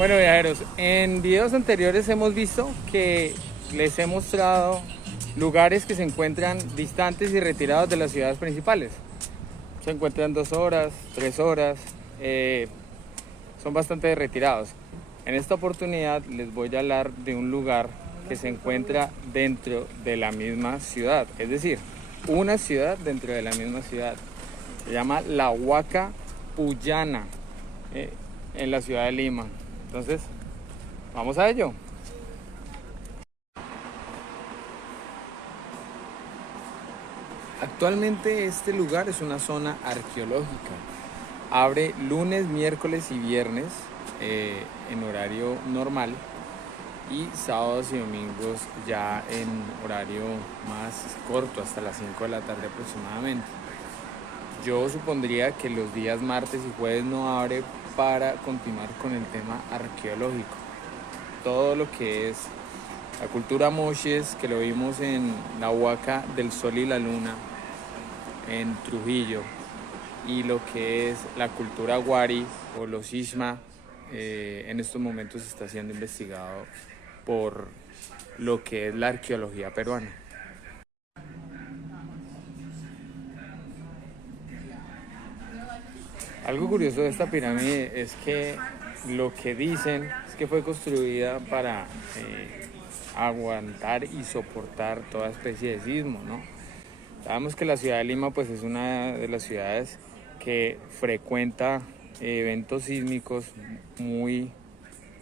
Bueno, viajeros, en videos anteriores hemos visto que les he mostrado lugares que se encuentran distantes y retirados de las ciudades principales. Se encuentran 2 horas, 3 horas, son bastante retirados. En esta oportunidad les voy a hablar de un lugar que se encuentra dentro de la misma ciudad, es decir, una ciudad dentro de la misma ciudad. Se llama La Huaca Puyana, en la ciudad de Lima. Entonces, vamos a ello. Actualmente este lugar es una zona arqueológica. Abre lunes, miércoles y viernes en horario normal y sábados y domingos ya en horario más corto, hasta las 5 de la tarde aproximadamente. Yo supondría que los días martes y jueves no abre para continuar con el tema arqueológico. Todo lo que es la cultura Moches, que lo vimos en la Huaca del Sol y la Luna, en Trujillo, y lo que es la cultura Wari o los Ishma, en estos momentos está siendo investigado por lo que es la arqueología peruana. Algo curioso de esta pirámide es que lo que dicen es que fue construida para aguantar y soportar toda especie de sismo, ¿no? Sabemos que la ciudad de Lima pues es una de las ciudades que frecuenta eventos sísmicos muy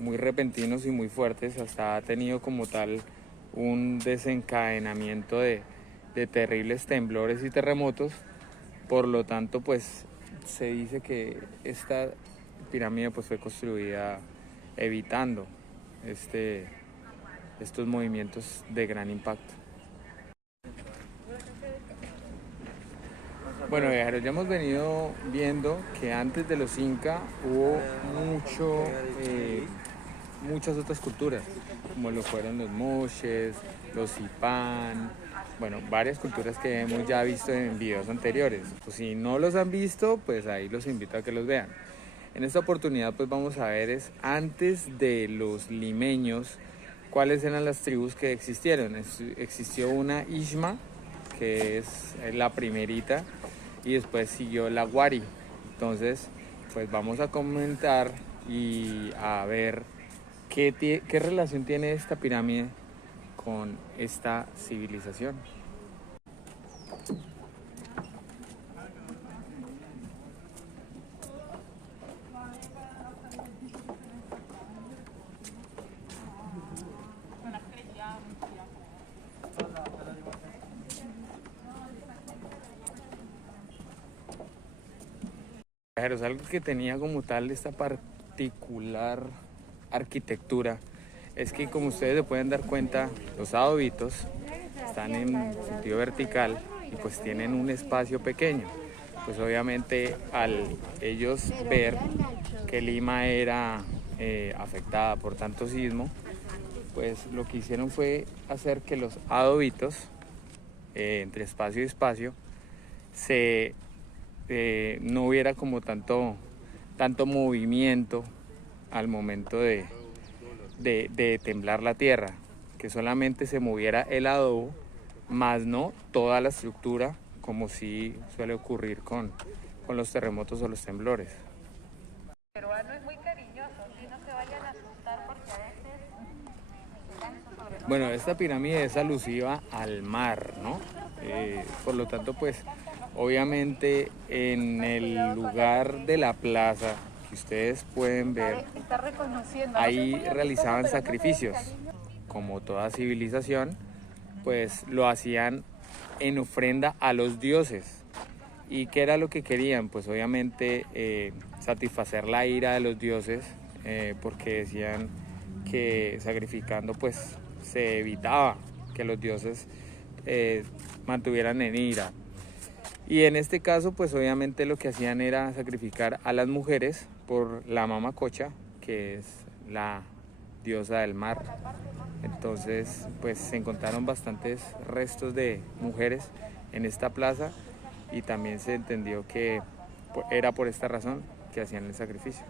repentinos y muy fuertes. Hasta ha tenido como tal un desencadenamiento de terribles temblores y terremotos. Por lo tanto, pues se dice que esta pirámide pues fue construida evitando estos movimientos de gran impacto. Bueno, viajeros, ya hemos venido viendo que antes de los Inca hubo muchas otras culturas, como lo fueron los Moches, los Ipán, bueno, varias culturas que hemos ya visto en videos anteriores. Pues si no los han visto, pues ahí los invito a que los vean. En esta oportunidad pues vamos a ver es antes de los limeños, cuáles eran las tribus que existieron. Existió una Ishma, que es la primerita, y después siguió la Wari. Entonces, pues vamos a comentar y a ver qué relación tiene esta pirámide con esta civilización. Pero es algo que tenía como tal esta particular arquitectura, es que como ustedes se pueden dar cuenta, los adobitos están en sentido vertical y pues tienen un espacio pequeño. Pues obviamente al ellos ver que Lima era afectada por tanto sismo, pues lo que hicieron fue hacer que los adobitos, entre espacio y espacio, no hubiera como tanto movimiento al momento de temblar la tierra, que solamente se moviera el adobo, más no toda la estructura, como sí suele ocurrir con los terremotos o los temblores. El peruano es muy cariñoso, si no se vayan a asustar porque a veces Bueno, esta pirámide es alusiva al mar, ¿no? Por lo tanto, pues, obviamente en el lugar de la plaza que ustedes pueden ver, está reconociendo. ahí realizaban sacrificios. Como toda civilización, pues lo hacían en ofrenda a los dioses. ¿Y qué era lo que querían? Pues obviamente satisfacer la ira de los dioses, porque decían que sacrificando pues se evitaba que los dioses mantuvieran en ira. Y en este caso pues obviamente lo que hacían era sacrificar a las mujeres por la Mamacocha, que es la diosa del mar. Entonces pues se encontraron bastantes restos de mujeres en esta plaza y también se entendió que era por esta razón que hacían el sacrificio.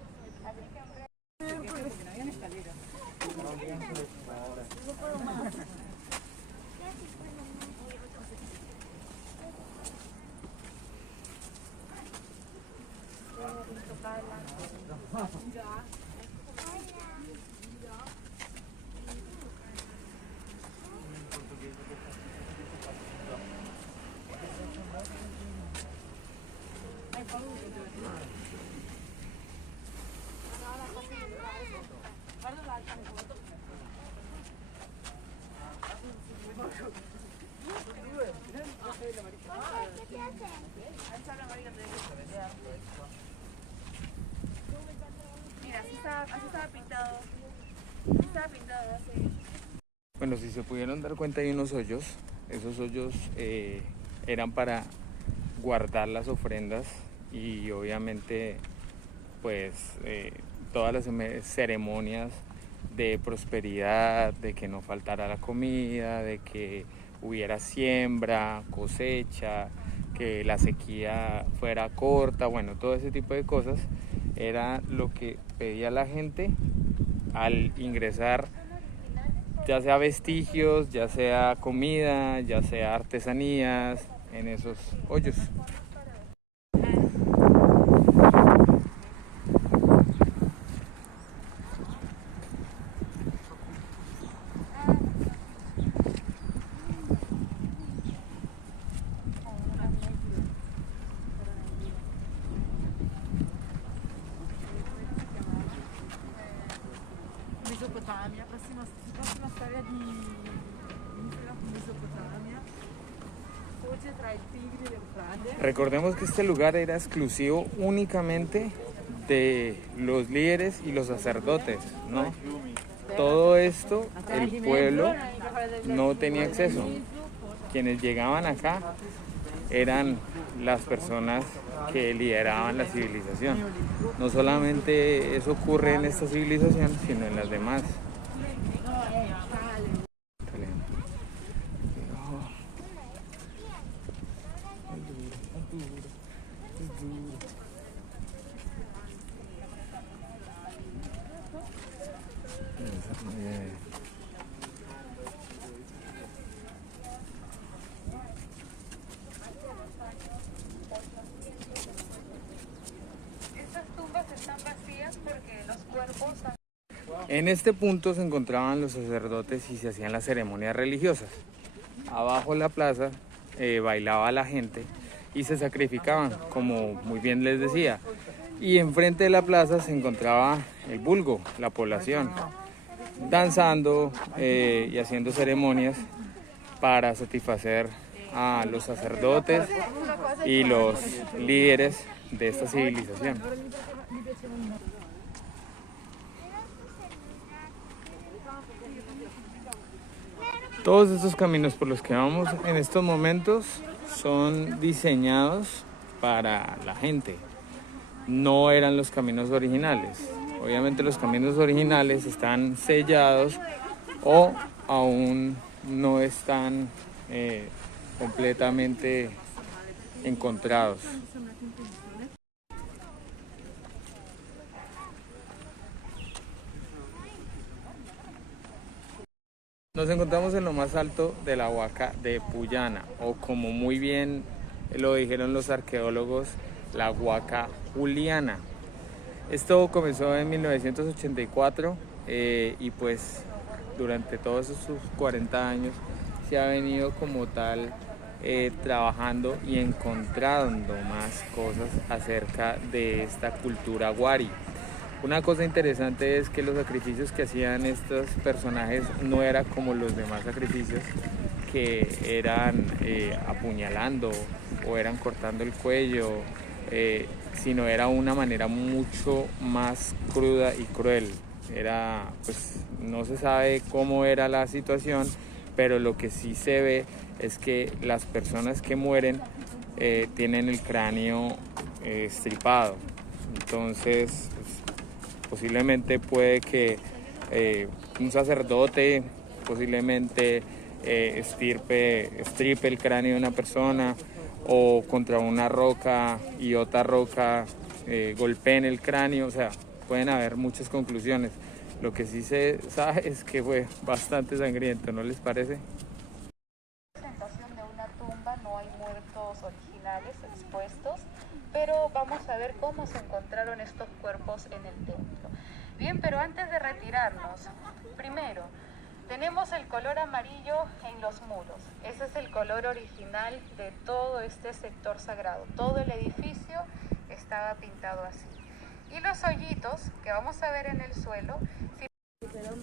Mira, así estaba pintado. Así estaba pintado hace... Bueno, si se pudieron dar cuenta, hay unos hoyos. Esos hoyos eran para guardar las ofrendas y obviamente pues todas las ceremonias de prosperidad, de que no faltara la comida, de que hubiera siembra, cosecha, que la sequía fuera corta, bueno, todo ese tipo de cosas era lo que pedía la gente al ingresar, ya sea vestigios, ya sea comida, ya sea artesanías en esos hoyos. Mesopotamia, prossima storia di Mesopotamia, forse tra il Tigre e l'Eufrate. Recordemos que este lugar era exclusivo únicamente de los líderes y los sacerdotes, ¿no? Todo esto el pueblo no tenía acceso. Quienes llegaban acá eran las personas que lideraban la civilización. No solamente eso ocurre en esta civilización, sino en las demás. Estas tumbas están vacías porque los cuerpos... En este punto se encontraban los sacerdotes y se hacían las ceremonias religiosas. Abajo en la plaza bailaba la gente y se sacrificaban, como muy bien les decía. Y enfrente de la plaza se encontraba el vulgo, la población, danzando y haciendo ceremonias para satisfacer a los sacerdotes y los líderes de esta civilización. Todos estos caminos por los que vamos en estos momentos son diseñados para la gente. No eran los caminos originales. Obviamente los caminos originales están sellados o aún no están completamente encontrados. Nos encontramos en lo más alto de la Huaca de Puyana, o como muy bien lo dijeron los arqueólogos, la Huaca Juliana. Esto comenzó en 1984 y pues durante todos esos 40 años se ha venido como tal trabajando y encontrando más cosas acerca de esta cultura wari. Una cosa interesante es que los sacrificios que hacían estos personajes no eran como los demás sacrificios, que eran apuñalando o eran cortando el cuello, sino era una manera mucho más cruda y cruel. Era, pues, no se sabe cómo era la situación, pero lo que sí se ve es que las personas que mueren tienen el cráneo estripado. Entonces, posiblemente puede que un sacerdote posiblemente estripe el cráneo de una persona, o contra una roca y otra roca golpeen el cráneo. O sea, pueden haber muchas conclusiones. Lo que sí se sabe es que fue bastante sangriento, ¿no les parece? Presentación de una tumba, no hay muertos originales expuestos, pero vamos a ver cómo se encontraron estos cuerpos en el templo. Bien, pero antes de retirarnos, primero, tenemos el color amarillo en los muros. Ese es el color original de todo este sector sagrado. Todo el edificio estaba pintado así. Y los hoyitos que vamos a ver en el suelo.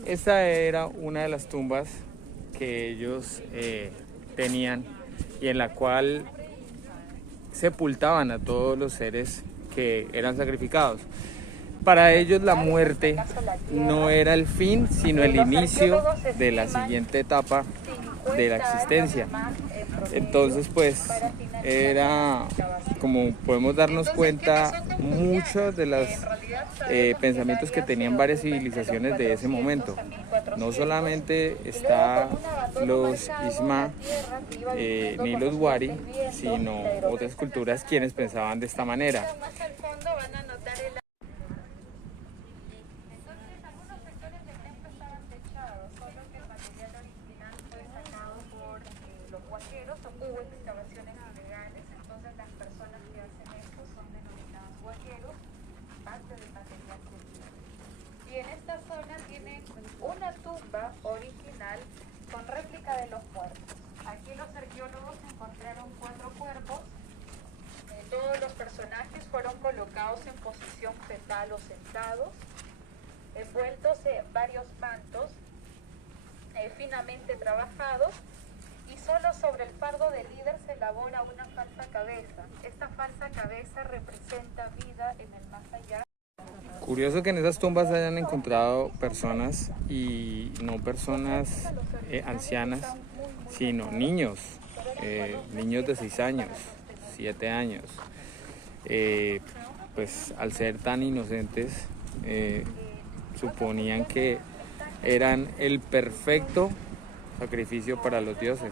Esta era una de las tumbas que ellos tenían y en la cual sepultaban a todos los seres que eran sacrificados. Para ellos la muerte no era el fin, sino el inicio de la siguiente etapa de la existencia. Entonces, pues, era, como podemos darnos cuenta, muchos de los pensamientos que tenían varias civilizaciones de ese momento. No solamente está los Isma ni los Wari, sino otras culturas quienes pensaban de esta manera. Hubo excavaciones ilegales, entonces las personas que hacen esto son denominadas huaqueros, parte del material cultural. Y en esta zona tienen una tumba original con réplica de los muertos. Aquí los arqueólogos encontraron 4 cuerpos. Todos los personajes fueron colocados en posición fetal o sentados, envueltos en varios mantos finamente trabajados. Y solo sobre el fardo del líder se elabora una falsa cabeza. Esta falsa cabeza representa vida en el más allá. Curioso que en esas tumbas hayan encontrado personas y no personas ancianas, sino niños, niños de 6 años, 7 años. Pues al ser tan inocentes, suponían que eran el perfecto sacrificio para los dioses.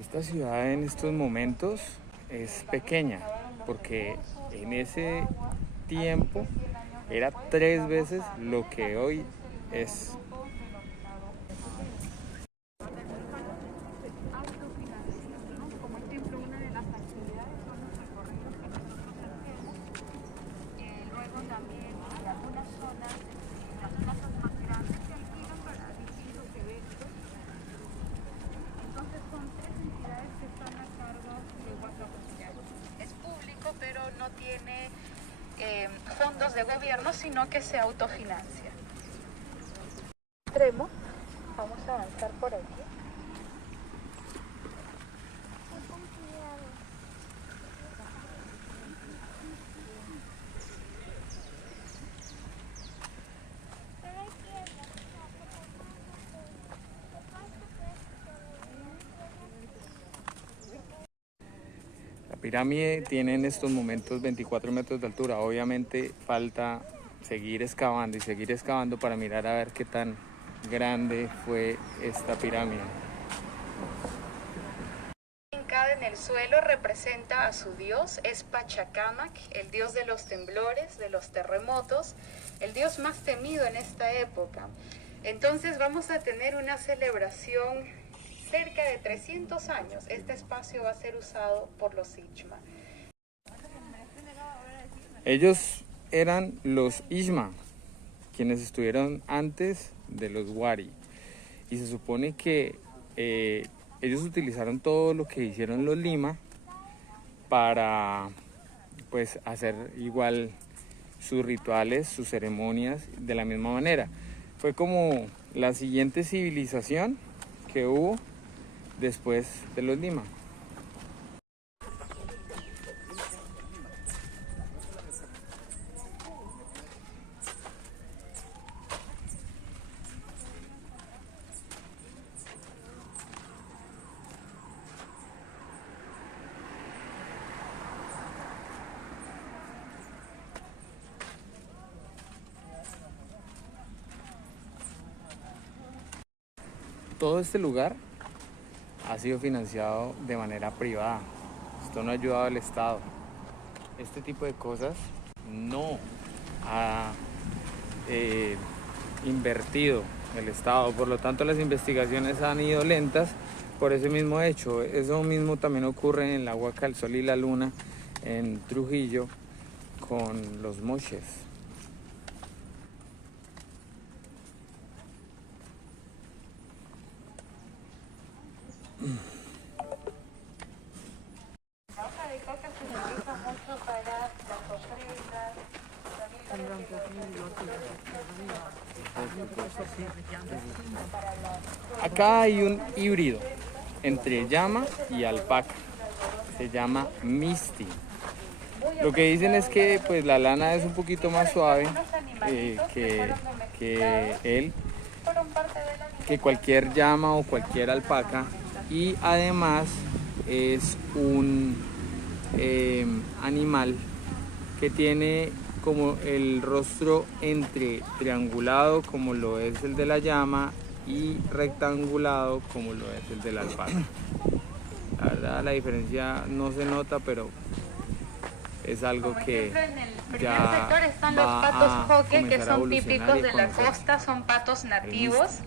Esta ciudad en estos momentos es pequeña porque en ese tiempo era 3 veces lo que hoy es. Pero no tiene fondos de gobierno, sino que se autofinancia. Extremo, vamos a avanzar por aquí. La pirámide tiene en estos momentos 24 metros de altura. Obviamente falta seguir excavando para mirar a ver qué tan grande fue esta pirámide. Hincada en el suelo representa a su dios, es Pachacamac, el dios de los temblores, de los terremotos, el dios más temido en esta época. Entonces vamos a tener una celebración cerca de 300 años. Este espacio va a ser usado por los Ichma. Ellos eran los Isma, quienes estuvieron antes de los Wari. Y se supone que ellos utilizaron todo lo que hicieron los Lima para pues hacer igual sus rituales, sus ceremonias de la misma manera. Fue como la siguiente civilización que hubo después de los Lima. Todo este lugar ha sido financiado de manera privada. Esto no ha ayudado al Estado. Este tipo de cosas no ha invertido el Estado. Por lo tanto, las investigaciones han ido lentas por ese mismo hecho. Eso mismo también ocurre en la Huaca del Sol y la Luna, en Trujillo, con los moches. La hoja de coca se utiliza mucho para las ofrendas, también para las... Acá hay un híbrido entre llama y alpaca. Se llama Misty. Lo que dicen es que pues la lana es un poquito más suave que cualquier llama o cualquier alpaca, y además es un animal que tiene como el rostro entre triangulado como lo es el de la llama y rectangulado como lo es el de la alpaca. La verdad la diferencia no se nota, pero es algo que en el primer ya sector están los va patos a joque, que comenzar a son evolucionar típicos y de la conocer costa, son patos nativos.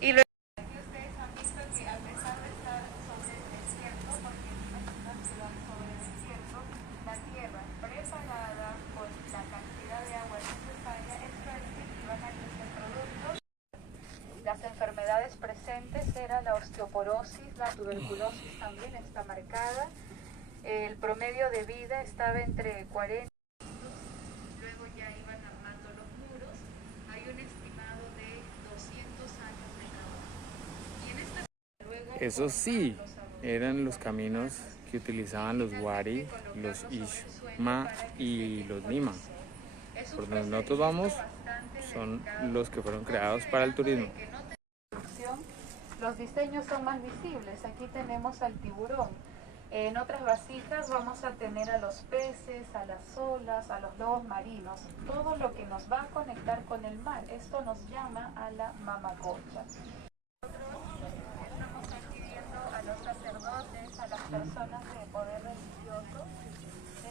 Y luego aquí ustedes han visto que a pesar de estar sobre el desierto, porque es una ciudad sobre el desierto, la tierra preparada con la cantidad de agua necesaria es fértil y van a crecer productos. Las enfermedades presentes eran la osteoporosis, la tuberculosis también está marcada. El promedio de vida estaba entre 40, luego ya iban armando los muros. Hay un estimado de 200 años de trabajo. Y en esta luego, Esos sí eran los caminos que utilizaban los Wari, los Ishma y los Nima. Por donde nosotros vamos son los que fueron creados para el turismo. los diseños son más visibles. Aquí tenemos al tiburón. En otras vasijas vamos a tener a los peces, a las olas, a los lobos marinos, todo lo que nos va a conectar con el mar. Esto nos llama a la mamacocha. Estamos aquí viendo a los sacerdotes, a las personas de poder religioso.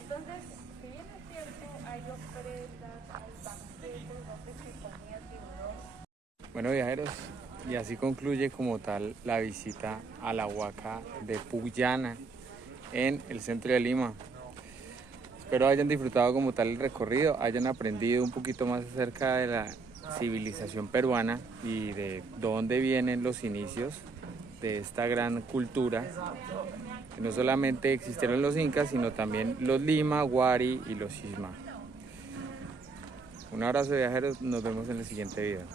Entonces, si bien es cierto, hay ofrendas, hay banquetes donde se comía tiburón. Bueno, viajeros, y así concluye como tal la visita a la Huaca de Puyana en el centro de Lima. Espero hayan disfrutado como tal el recorrido, hayan aprendido un poquito más acerca de la civilización peruana y de dónde vienen los inicios de esta gran cultura. Que no solamente existieron los incas, sino también los Lima, Wari y los Xisma. Un abrazo, viajeros, nos vemos en el siguiente video.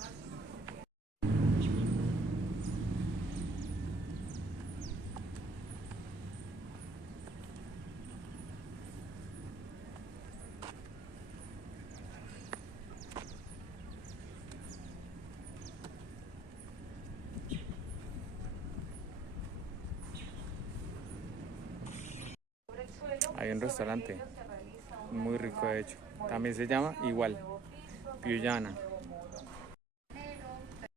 Hay un restaurante muy rico, de hecho, también se llama igual, Puyana.